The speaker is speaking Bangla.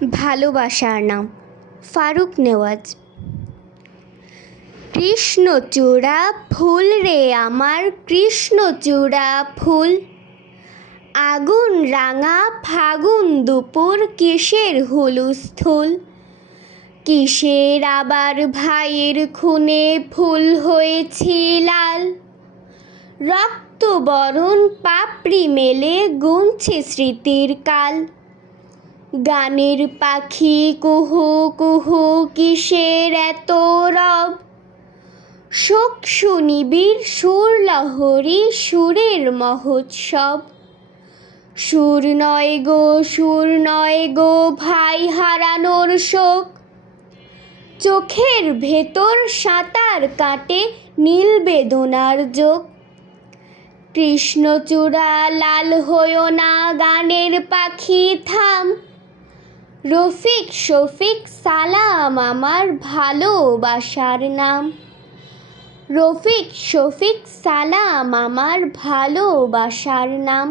ভালোবাসার নাম ফারুক নেওয়াজ। কৃষ্ণচূড়া ফুল রে আমার কৃষ্ণচূড়া ফুল, আগুন রাঙা ফাগুন দুপুর কিসের হুলস্থুল, কিসের আবার ভাইয়ের খুনে ফুল হয়েছি লাল, রক্ত বরণ পাপড়ি মেলে গুনছে স্মৃতির কাল, গানের পাখি কুহু কুহু কিসের এত রব, শোক সুনিবিড় সুর লহরী সুরের মহোৎসব, সুর নয় গো ভাই হারানোর শোক, চোখের ভেতর সাঁতার কাটে নীল বেদনার যোগ, কৃষ্ণচূড়া লাল হয়ো না গানের পাখি থাম, রফিক শফিক সালাম আমার ভালোবাসার নাম, রফিক শফিক সালাম আমার ভালোবাসার নাম।